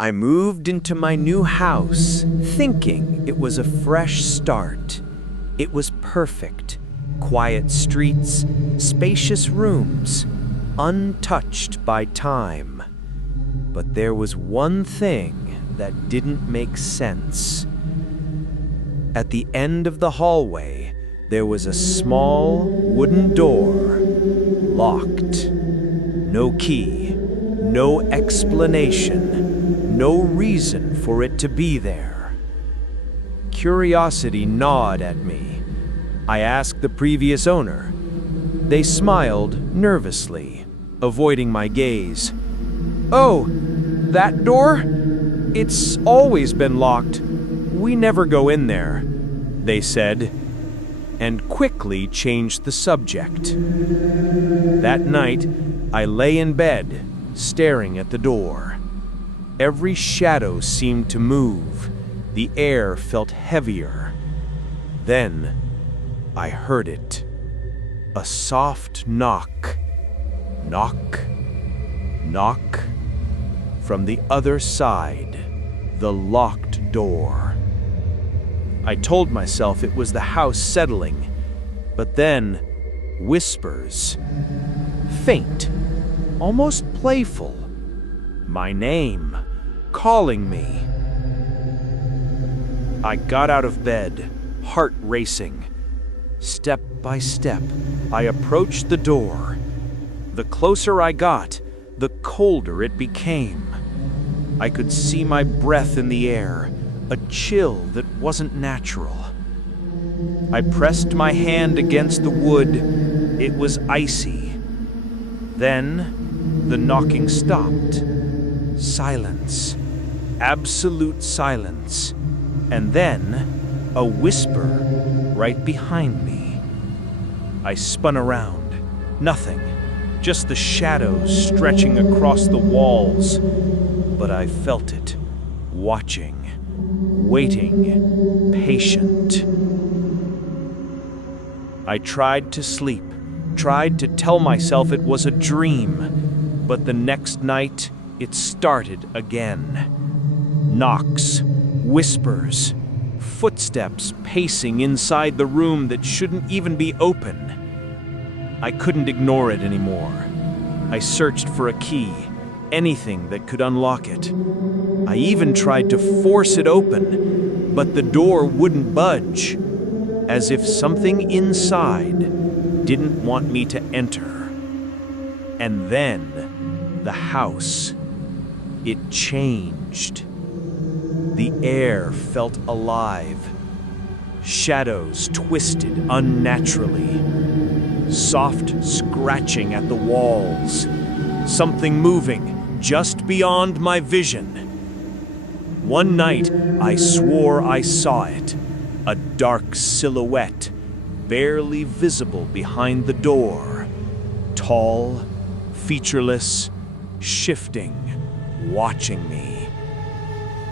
I moved into my new house, thinking it was a fresh start. It was perfect. Quiet streets, spacious rooms, untouched by time. But there was one thing that didn't make sense. At the end of the hallway, there was a small wooden door, locked. No key, no explanation, no reason for it to be there. Curiosity gnawed at me. I asked the previous owner. They smiled nervously, avoiding my gaze. "Oh, that door? It's always been locked. We never go in there," they said, and quickly changed the subject. That night, I lay in bed, staring at the door. Every shadow seemed to move. The air felt heavier. Then, I heard it. A soft knock. Knock. Knock. From the other side, the locked door. I told myself it was the house settling, but then, whispers. Faint, almost playful. My name, calling me. I got out of bed, heart racing. Step by step, I approached the door. The closer I got, the colder it became. I could see my breath in the air, a chill that wasn't natural. I pressed my hand against the wood. It was icy. Then, the knocking stopped. Silence. Absolute silence. And then, a whisper right behind me. I spun around. Nothing. Just the shadows stretching across the walls. But I felt it. Watching. Waiting. Patient. I tried to sleep. Tried to tell myself it was a dream. But the next night, it started again. Knocks. Whispers. Footsteps pacing inside the room that shouldn't even be open. I couldn't ignore it anymore. I searched for a key, anything that could unlock it. I even tried to force it open, but the door wouldn't budge, as if something inside didn't want me to enter. And then, the house. It changed. The air felt alive. Shadows twisted unnaturally. Soft scratching at the walls. Something moving just beyond my vision. One night, I swore I saw it. A dark silhouette, barely visible behind the door. Tall, featureless, shifting, watching me.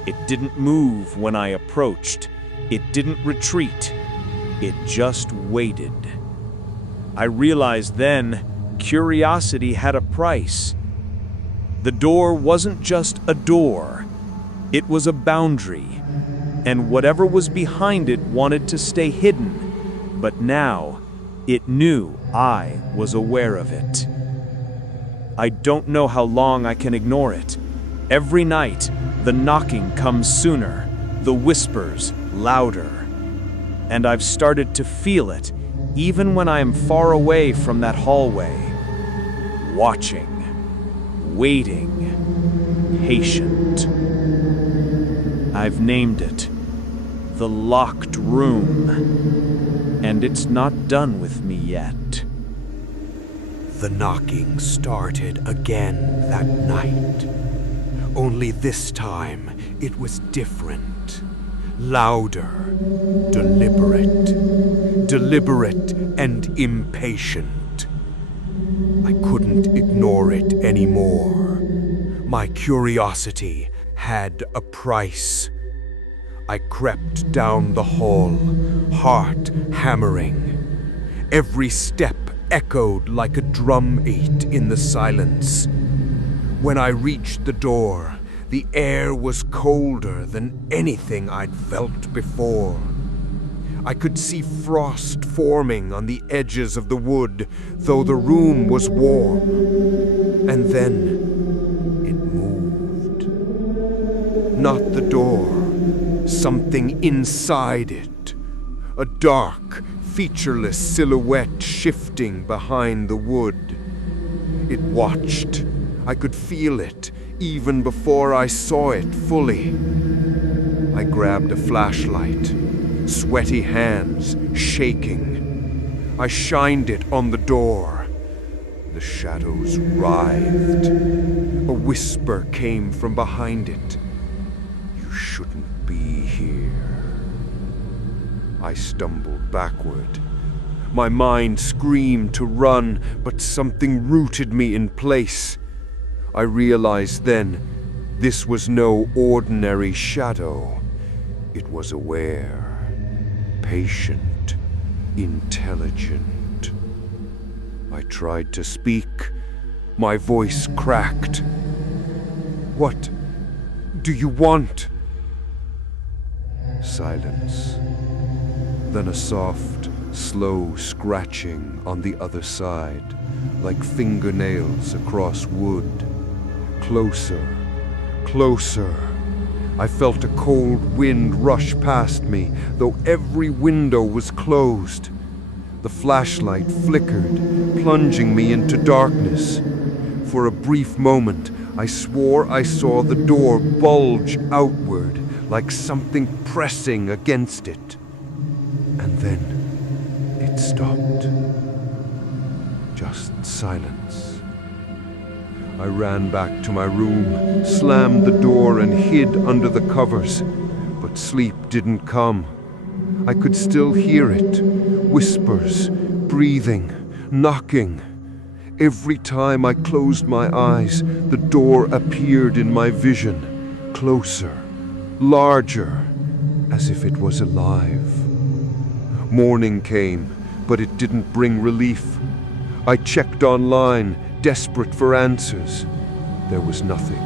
It didn't move when I approached. It didn't retreat. It just waited. I realized then, curiosity had a price. The door wasn't just a door. It was a boundary. And whatever was behind it wanted to stay hidden. But now, it knew I was aware of it. I don't know how long I can ignore it. Every night, the knocking comes sooner, the whispers louder. And I've started to feel it, even when I am far away from that hallway. Watching, waiting, patient. I've named it the locked room, and it's not done with me yet. The knocking started again that night. Only this time, it was different. Louder, deliberate. Deliberate and impatient. I couldn't ignore it anymore. My curiosity had a price. I crept down the hall, heart hammering. Every step echoed like a drum beat in the silence. When I reached the door, The air was colder than anything I'd felt before. I could see frost forming on the edges of the wood, though the room was warm. And then it moved. Not the door, something inside it. A dark, featureless silhouette shifting behind the wood. It watched. I could feel it, even before I saw it fully. I grabbed a flashlight, sweaty hands shaking. I shined it on the door. The shadows writhed. A whisper came from behind it. "You shouldn't be here." I stumbled backward. My mind screamed to run, but something rooted me in place. I realized then this was no ordinary shadow. It was aware, patient, intelligent. I tried to speak. My voice cracked. "What do you want?" Silence. Then a soft, slow scratching on the other side, like fingernails across wood. Closer, closer. I felt a cold wind rush past me, though every window was closed. The flashlight flickered, plunging me into darkness. For a brief moment, I swore I saw the door bulge outward, like something pressing against it. And then it stopped. Just silence. I ran back to my room, slammed the door and hid under the covers, but sleep didn't come. I could still hear it, whispers, breathing, knocking. Every time I closed my eyes, the door appeared in my vision, closer, larger, as if it was alive. Morning came, but it didn't bring relief. I checked online, desperate for answers. There was nothing.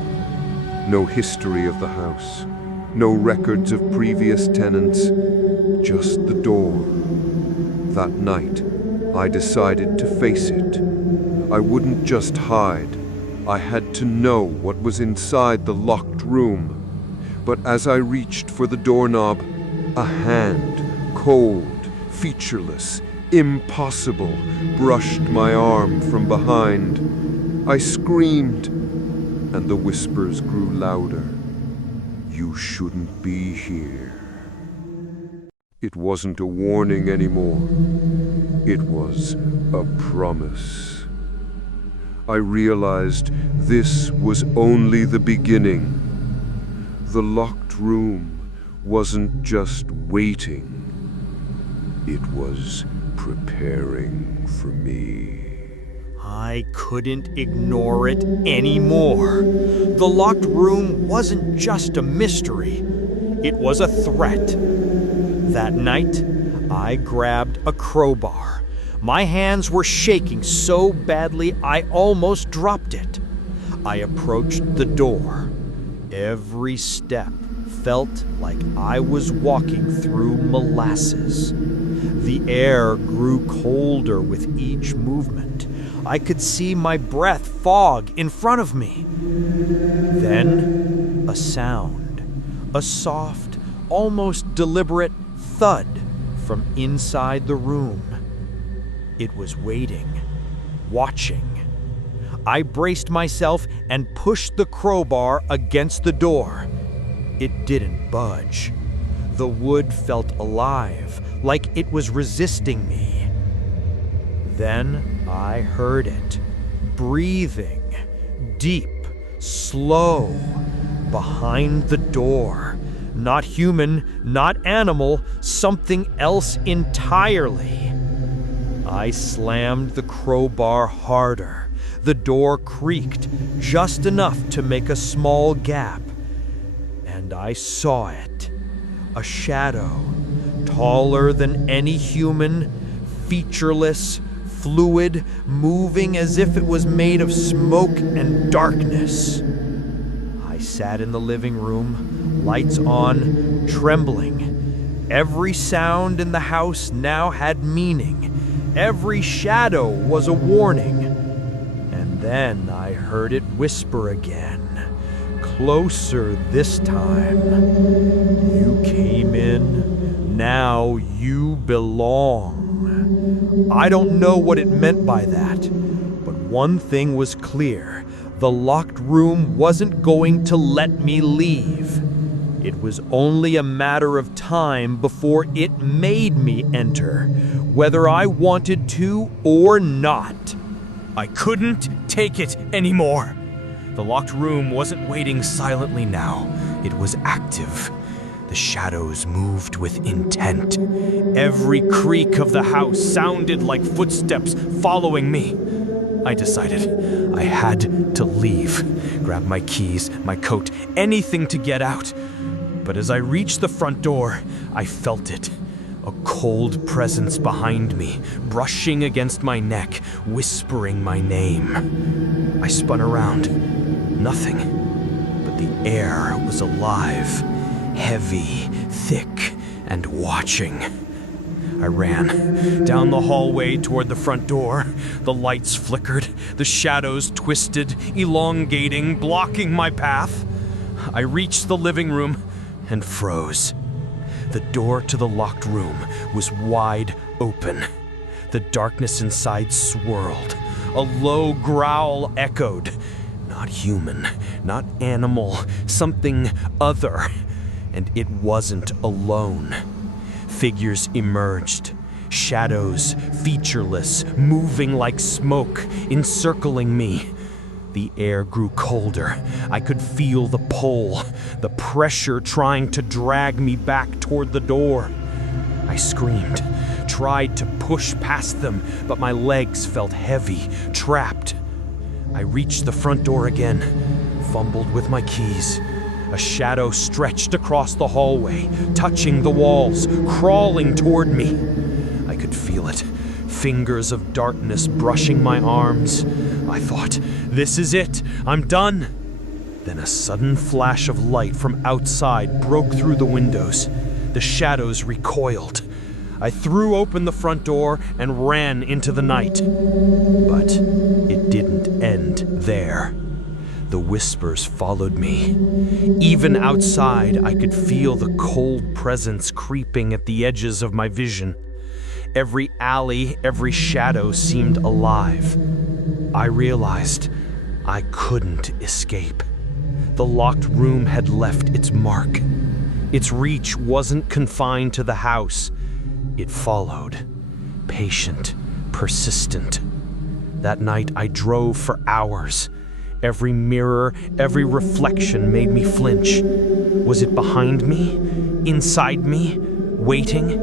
No history of the house. No records of previous tenants. Just the door. That night, I decided to face it. I wouldn't just hide. I had to know what was inside the locked room. But as I reached for the doorknob, a hand, cold, featureless, impossible, brushed my arm from behind. I screamed, and the whispers grew louder. "You shouldn't be here." It wasn't a warning anymore. It was a promise. I realized this was only the beginning. The locked room wasn't just waiting. It was preparing for me. I couldn't ignore it anymore. The locked room wasn't just a mystery. It was a threat. That night, I grabbed a crowbar. My hands were shaking so badly I almost dropped it. I approached the door. Every step felt like I was walking through molasses. The air grew colder with each movement. I could see my breath fog in front of me. Then, a sound. A soft, almost deliberate thud from inside the room. It was waiting, watching. I braced myself and pushed the crowbar against the door. It didn't budge. The wood felt alive, like it was resisting me. Then I heard it, breathing, deep, slow, behind the door. Not human, not animal, something else entirely. I slammed the crowbar harder. The door creaked just enough to make a small gap. And I saw it. A shadow, taller than any human, featureless, fluid, moving as if it was made of smoke and darkness. I sat in the living room, lights on, trembling. Every sound in the house now had meaning. Every shadow was a warning. And then I heard it whisper again. Closer this time. You came in, now you belong. I don't know what it meant by that, but one thing was clear. The locked room wasn't going to let me leave. It was only a matter of time before it made me enter, whether I wanted to or not. I couldn't take it anymore. The locked room wasn't waiting silently now. It was active. The shadows moved with intent. Every creak of the house sounded like footsteps following me. I decided I had to leave. Grab my keys, my coat, anything to get out. But as I reached the front door, I felt it. A cold presence behind me, brushing against my neck, whispering my name. I spun around. Nothing. But the air was alive, heavy, thick, and watching. I ran down the hallway toward the front door. The lights flickered, the shadows twisted, elongating, blocking my path. I reached the living room and froze. The door to the locked room was wide open. The darkness inside swirled. A low growl echoed. Not human, not animal, something other. And it wasn't alone. Figures emerged. Shadows, featureless, moving like smoke, encircling me. The air grew colder. I could feel the pull, the pressure trying to drag me back toward the door. I screamed, tried to push past them, but my legs felt heavy, trapped. I reached the front door again, fumbled with my keys. A shadow stretched across the hallway, touching the walls, crawling toward me. I could feel it. Fingers of darkness brushing my arms. I thought, this is it. I'm done. Then a sudden flash of light from outside broke through the windows. The shadows recoiled. I threw open the front door and ran into the night. But it didn't end there. The whispers followed me. Even outside, I could feel the cold presence creeping at the edges of my vision. Every alley, every shadow seemed alive. I realized I couldn't escape. The locked room had left its mark. Its reach wasn't confined to the house. It followed, patient, persistent. That night I drove for hours. Every mirror, every reflection made me flinch. Was it behind me? Inside me? Waiting?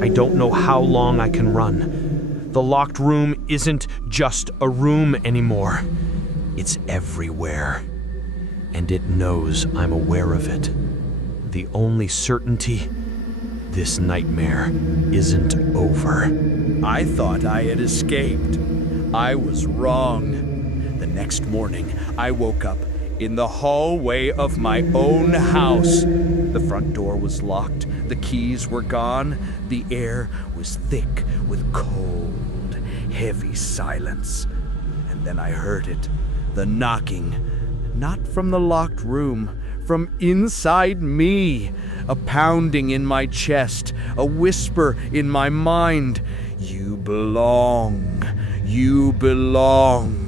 I don't know how long I can run. The locked room isn't just a room anymore. It's everywhere. And it knows I'm aware of it. The only certainty, this nightmare isn't over. I thought I had escaped. I was wrong. The next morning, I woke up in the hallway of my own house. The front door was locked, the keys were gone, the air was thick with cold, heavy silence. And then I heard it, the knocking, not from the locked room, from inside me, a pounding in my chest, a whisper in my mind. You belong. You belong.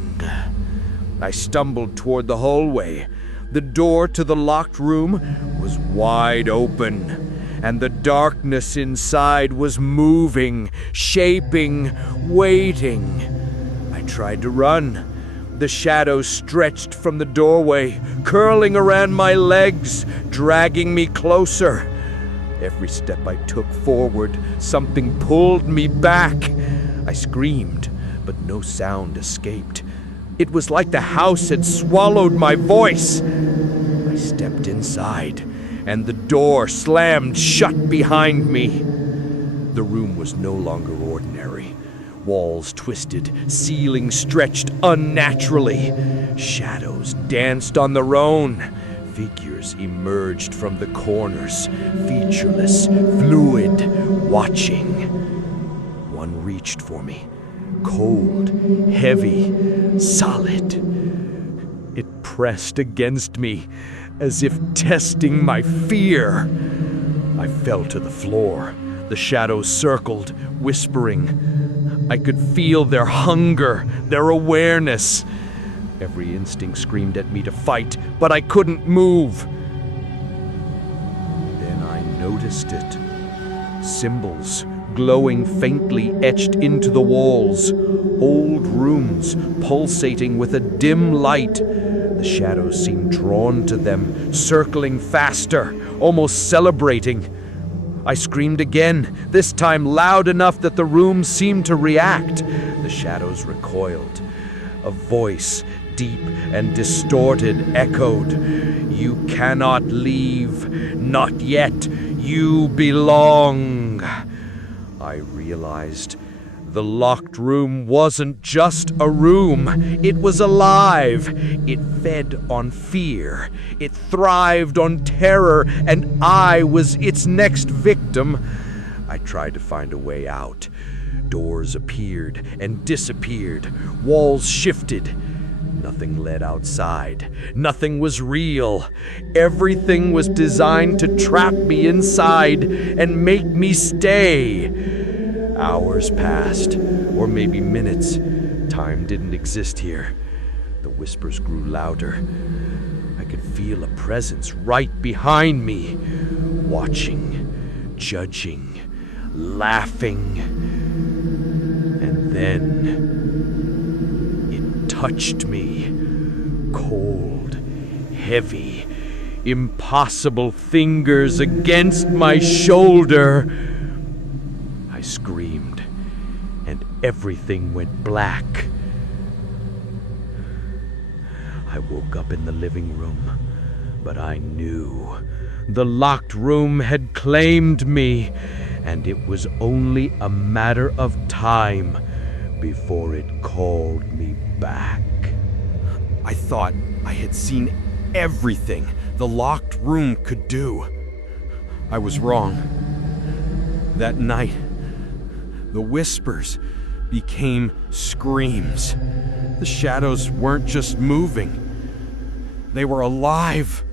I stumbled toward the hallway. The door to the locked room was wide open, and the darkness inside was moving, shaping, waiting. I tried to run. The shadows stretched from the doorway, curling around my legs, dragging me closer. Every step I took forward, something pulled me back. I screamed, but no sound escaped. It was like the house had swallowed my voice. I stepped inside, and the door slammed shut behind me. The room was no longer ordinary. Walls twisted, ceiling stretched unnaturally. Shadows danced on their own. Figures emerged from the corners, featureless, fluid, watching. One reached for me, cold, heavy, solid. It pressed against me, as if testing my fear. I fell to the floor. The shadows circled, whispering. I could feel their hunger, their awareness. Every instinct screamed at me to fight, but I couldn't move. Then I noticed it. Symbols, glowing faintly etched into the walls. Old runes, pulsating with a dim light. The shadows seemed drawn to them, circling faster, almost celebrating. I screamed again, this time loud enough that the room seemed to react. The shadows recoiled. A voice, deep and distorted, echoed, "You cannot leave, not yet, you belong." I realized the locked room wasn't just a room, it was alive. It fed on fear, it thrived on terror, and I was its next victim. I tried to find a way out. Doors appeared and disappeared, walls shifted. Nothing led outside. Nothing was real. Everything was designed to trap me inside and make me stay. Hours passed, or maybe minutes. Time didn't exist here. The whispers grew louder. I could feel a presence right behind me, watching, judging, laughing. And then it touched me. Cold, heavy, impossible fingers against my shoulder. I screamed, and everything went black. I woke up in the living room, but I knew the locked room had claimed me, and it was only a matter of time before it called me back. I thought I had seen everything the locked room could do. I was wrong. That night, the whispers became screams. The shadows weren't just moving. They were alive.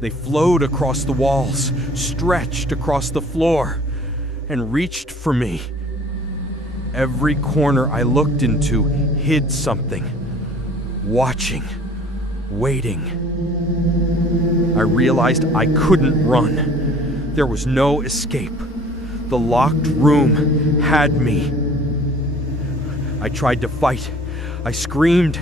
They flowed across the walls, stretched across the floor, and reached for me. Every corner I looked into hid something. Watching, waiting. I realized I couldn't run. There was no escape. The locked room had me. I tried to fight. I screamed.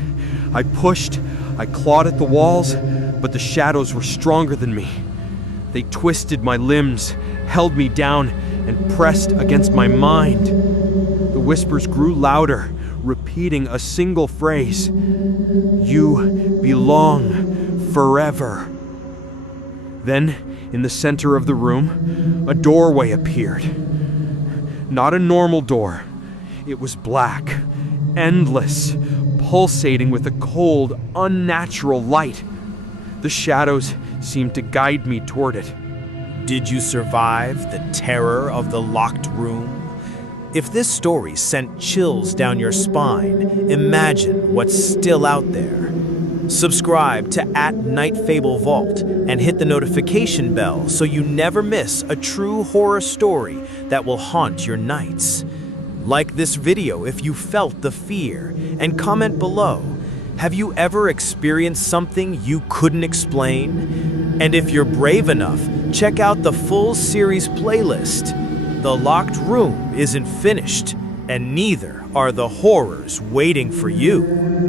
I pushed. I clawed at the walls, but the shadows were stronger than me. They twisted my limbs, held me down, and pressed against my mind. The whispers grew louder, repeating a single phrase. "You belong forever." Then, in the center of the room, a doorway appeared. Not a normal door. It was black, endless, pulsating with a cold, unnatural light. The shadows seemed to guide me toward it. Did you survive the terror of the locked room? If this story sent chills down your spine, imagine what's still out there. Subscribe to @NightFable Vault and hit the notification bell so you never miss a true horror story that will haunt your nights. Like this video if you felt the fear, and comment below. Have you ever experienced something you couldn't explain? And if you're brave enough, check out the full series playlist. The locked room isn't finished, and neither are the horrors waiting for you.